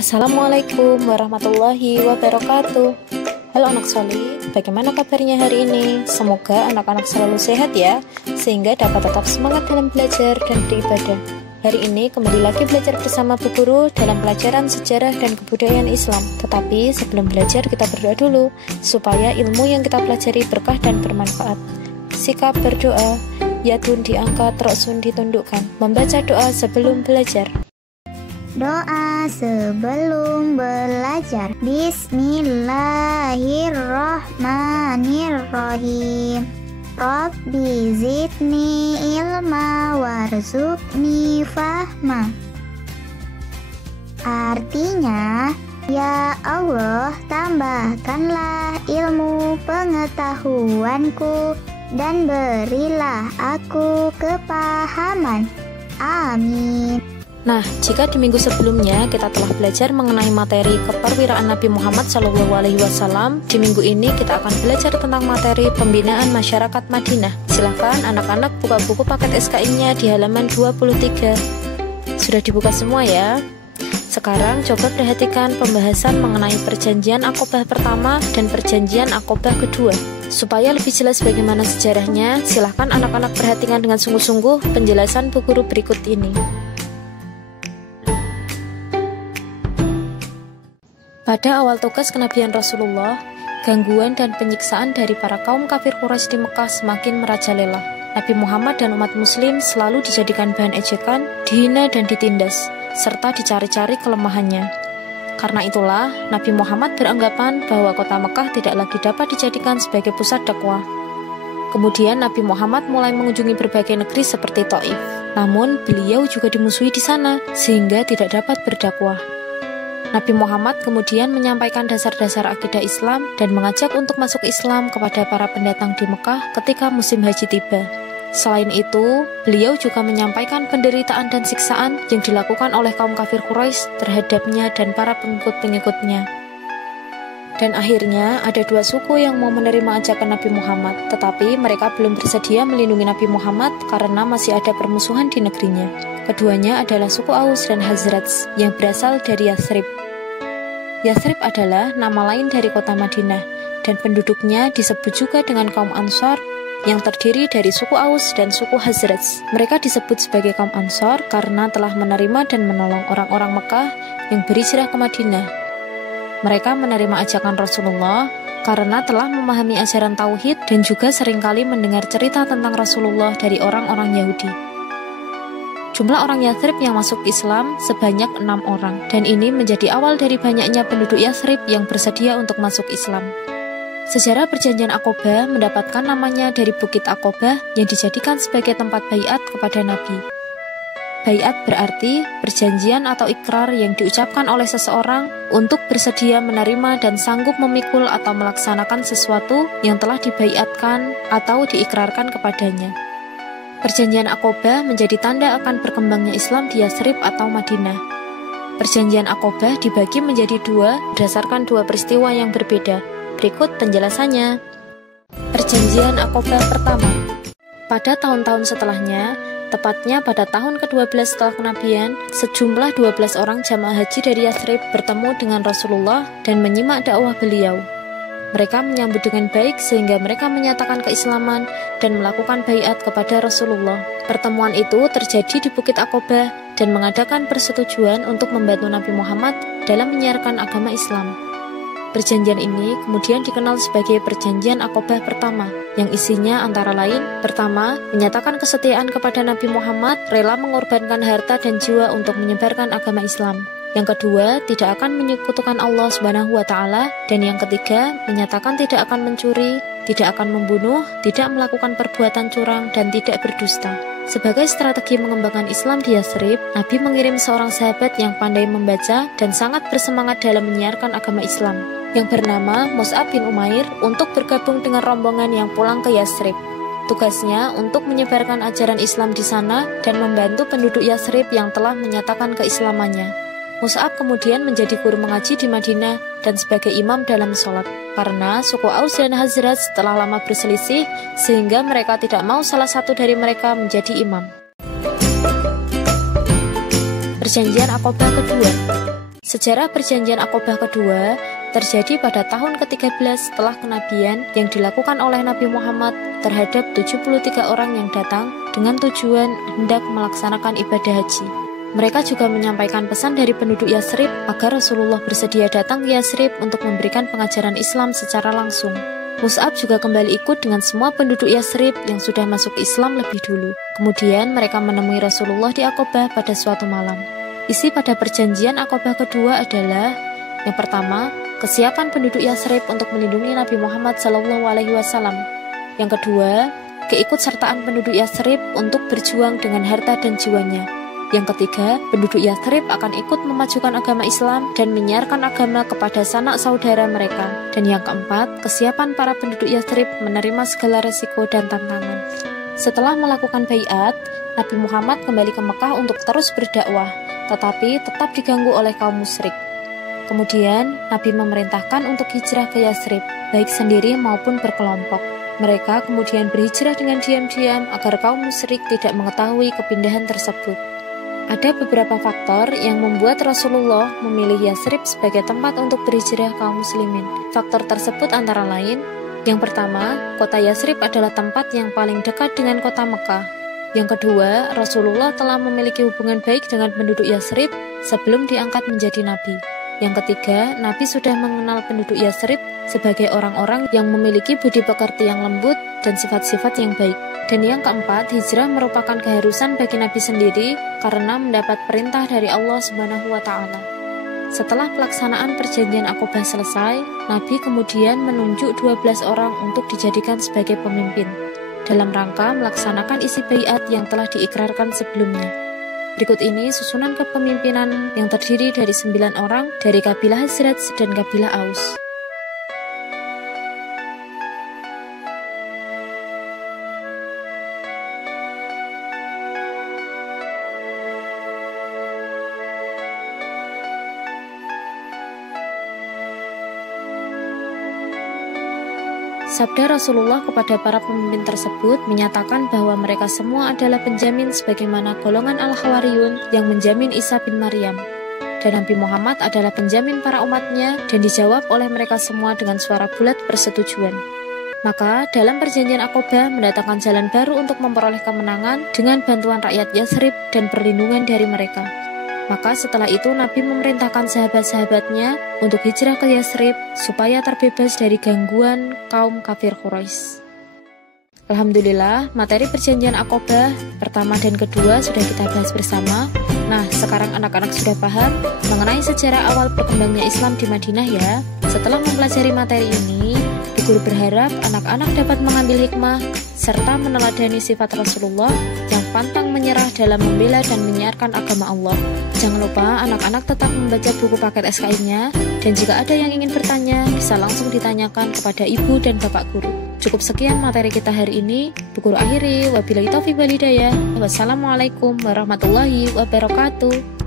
Assalamualaikum warahmatullahi wabarakatuh. Halo anak solih, bagaimana kabarnya hari ini? Semoga anak-anak selalu sehat ya, sehingga dapat tetap semangat dalam belajar dan beribadah. Hari ini kembali lagi belajar bersama Bu Guru dalam pelajaran sejarah dan kebudayaan Islam. Tetapi sebelum belajar kita berdoa dulu, supaya ilmu yang kita pelajari berkah dan bermanfaat. Sikap berdoa, yadun diangkat, roksun ditundukkan. Membaca doa sebelum belajar. Doa sebelum belajar. Bismillahirrahmanirrahim. Rabbi zidni ilma warzuqni fahma. Artinya, ya Allah, tambahkanlah ilmu pengetahuanku dan berilah aku kepahaman. Amin. Nah, jika di minggu sebelumnya kita telah belajar mengenai materi keperwiraan Nabi Muhammad SAW, di minggu ini kita akan belajar tentang materi pembinaan masyarakat Madinah. Silahkan anak-anak buka buku paket SKI-nya di halaman 23. Sudah dibuka semua ya? Sekarang coba perhatikan pembahasan mengenai perjanjian Aqobah pertama dan perjanjian Aqobah kedua. Supaya lebih jelas bagaimana sejarahnya, silahkan anak-anak perhatikan dengan sungguh-sungguh penjelasan Bu Guru berikut ini. Pada awal tugas kenabian Rasulullah, gangguan dan penyiksaan dari para kaum kafir Quraisy di Mekah semakin merajalela. Nabi Muhammad dan umat muslim selalu dijadikan bahan ejekan, dihina dan ditindas, serta dicari-cari kelemahannya. Karena itulah, Nabi Muhammad beranggapan bahwa kota Mekah tidak lagi dapat dijadikan sebagai pusat dakwah. Kemudian Nabi Muhammad mulai mengunjungi berbagai negeri seperti Taif. Namun, beliau juga dimusuhi di sana, sehingga tidak dapat berdakwah. Nabi Muhammad kemudian menyampaikan dasar-dasar akidah Islam dan mengajak untuk masuk Islam kepada para pendatang di Mekah ketika musim haji tiba. Selain itu, beliau juga menyampaikan penderitaan dan siksaan yang dilakukan oleh kaum kafir Quraisy terhadapnya dan para pengikut-pengikutnya. Dan akhirnya ada dua suku yang mau menerima ajakan Nabi Muhammad, tetapi mereka belum bersedia melindungi Nabi Muhammad karena masih ada permusuhan di negerinya. Keduanya adalah suku Aus dan Khazraj yang berasal dari Yathrib. Yathrib adalah nama lain dari kota Madinah, dan penduduknya disebut juga dengan kaum Ansor yang terdiri dari suku Aus dan suku Khazraj. Mereka disebut sebagai kaum Ansor karena telah menerima dan menolong orang-orang Mekah yang berhijrah ke Madinah. Mereka menerima ajakan Rasulullah karena telah memahami ajaran Tauhid dan juga seringkali mendengar cerita tentang Rasulullah dari orang-orang Yahudi. Jumlah orang Yathrib yang masuk Islam sebanyak 6 orang, dan ini menjadi awal dari banyaknya penduduk Yathrib yang bersedia untuk masuk Islam. Sejarah perjanjian Aqobah mendapatkan namanya dari Bukit Aqobah yang dijadikan sebagai tempat baiat kepada Nabi. Baiat berarti perjanjian atau ikrar yang diucapkan oleh seseorang untuk bersedia menerima dan sanggup memikul atau melaksanakan sesuatu yang telah dibaiatkan atau diikrarkan kepadanya. Perjanjian Aqobah menjadi tanda akan berkembangnya Islam di Yathrib atau Madinah. Perjanjian Aqobah dibagi menjadi dua berdasarkan dua peristiwa yang berbeda. Berikut penjelasannya. Perjanjian Aqobah pertama. Pada tahun-tahun setelahnya, tepatnya pada tahun ke-12 setelah kenabian, sejumlah 12 orang jamaah haji dari Yathrib bertemu dengan Rasulullah dan menyimak dakwah beliau. Mereka menyambut dengan baik sehingga mereka menyatakan keislaman dan melakukan baiat kepada Rasulullah. Pertemuan itu terjadi di Bukit Aqobah dan mengadakan persetujuan untuk membantu Nabi Muhammad dalam menyiarkan agama Islam. Perjanjian ini kemudian dikenal sebagai Perjanjian Aqobah pertama, yang isinya antara lain: pertama, menyatakan kesetiaan kepada Nabi Muhammad, rela mengorbankan harta dan jiwa untuk menyebarkan agama Islam. Yang kedua, tidak akan menyekutukan Allah Subhanahu wa Ta'ala. Dan yang ketiga, menyatakan tidak akan mencuri, tidak akan membunuh, tidak melakukan perbuatan curang, dan tidak berdusta. Sebagai strategi mengembangkan Islam di Yathrib, Nabi mengirim seorang sahabat yang pandai membaca dan sangat bersemangat dalam menyiarkan agama Islam, yang bernama Mus'ab bin Umair, untuk bergabung dengan rombongan yang pulang ke Yathrib. Tugasnya untuk menyebarkan ajaran Islam di sana dan membantu penduduk Yathrib yang telah menyatakan keislamannya. Mus'ab kemudian menjadi guru mengaji di Madinah dan sebagai imam dalam sholat. Karena suku Aus dan Khazraj telah lama berselisih, sehingga mereka tidak mau salah satu dari mereka menjadi imam. Perjanjian Aqobah kedua. Sejarah perjanjian Aqobah kedua terjadi pada tahun ke-13 setelah kenabian yang dilakukan oleh Nabi Muhammad terhadap 73 orang yang datang dengan tujuan hendak melaksanakan ibadah haji. Mereka juga menyampaikan pesan dari penduduk Yathrib agar Rasulullah bersedia datang ke Yathrib untuk memberikan pengajaran Islam secara langsung. Mus'ab juga kembali ikut dengan semua penduduk Yathrib yang sudah masuk Islam lebih dulu. Kemudian mereka menemui Rasulullah di Aqobah pada suatu malam. Isi pada perjanjian Aqobah kedua adalah: yang pertama, kesiapan penduduk Yathrib untuk melindungi Nabi Muhammad SAW. Yang kedua, keikutsertaan penduduk Yathrib untuk berjuang dengan harta dan jiwanya. Yang ketiga, penduduk Yathrib akan ikut memajukan agama Islam dan menyiarkan agama kepada sanak saudara mereka. Dan yang keempat, kesiapan para penduduk Yathrib menerima segala resiko dan tantangan. Setelah melakukan baiat, Nabi Muhammad kembali ke Mekah untuk terus berdakwah, tetapi tetap diganggu oleh kaum musyrik. Kemudian, Nabi memerintahkan untuk hijrah ke Yathrib, baik sendiri maupun berkelompok. Mereka kemudian berhijrah dengan diam-diam agar kaum musyrik tidak mengetahui kepindahan tersebut. Ada beberapa faktor yang membuat Rasulullah memilih Yathrib sebagai tempat untuk berhijrah kaum muslimin. Faktor tersebut antara lain: yang pertama, kota Yathrib adalah tempat yang paling dekat dengan kota Mekah. Yang kedua, Rasulullah telah memiliki hubungan baik dengan penduduk Yathrib sebelum diangkat menjadi nabi. Yang ketiga, Nabi sudah mengenal penduduk Yathrib sebagai orang-orang yang memiliki budi pekerti yang lembut dan sifat-sifat yang baik. Dan yang keempat, hijrah merupakan keharusan bagi Nabi sendiri karena mendapat perintah dari Allah Subhanahu wa Ta'ala. Setelah pelaksanaan perjanjian Aqobah selesai, Nabi kemudian menunjuk 12 orang untuk dijadikan sebagai pemimpin dalam rangka melaksanakan isi baiat yang telah diikrarkan sebelumnya. Berikut ini susunan kepemimpinan yang terdiri dari 9 orang dari kabilah Hazraj dan kabilah Aus. Sabda Rasulullah kepada para pemimpin tersebut menyatakan bahwa mereka semua adalah penjamin sebagaimana golongan Al-Hawariyun yang menjamin Isa bin Maryam. Dan Nabi Muhammad adalah penjamin para umatnya, dan dijawab oleh mereka semua dengan suara bulat persetujuan. Maka dalam perjanjian Aqobah mendatangkan jalan baru untuk memperoleh kemenangan dengan bantuan rakyat Yathrib dan perlindungan dari mereka. Maka setelah itu Nabi memerintahkan sahabat-sahabatnya untuk hijrah ke Yathrib supaya terbebas dari gangguan kaum kafir Quraisy. Alhamdulillah, materi perjanjian Aqobah pertama dan kedua sudah kita bahas bersama. Nah, sekarang anak-anak sudah paham mengenai sejarah awal berkembangnya Islam di Madinah ya. Setelah mempelajari materi ini, Bu Guru berharap anak-anak dapat mengambil hikmah serta meneladani sifat Rasulullah yang pantang menyerah dalam membela dan menyiarkan agama Allah. Jangan lupa anak-anak tetap membaca buku paket SKI-nya, dan jika ada yang ingin bertanya, bisa langsung ditanyakan kepada ibu dan bapak guru. Cukup sekian materi kita hari ini. Bu Guru akhiri, wabillahi taufiq wal hidayah. Wassalamualaikum warahmatullahi wabarakatuh.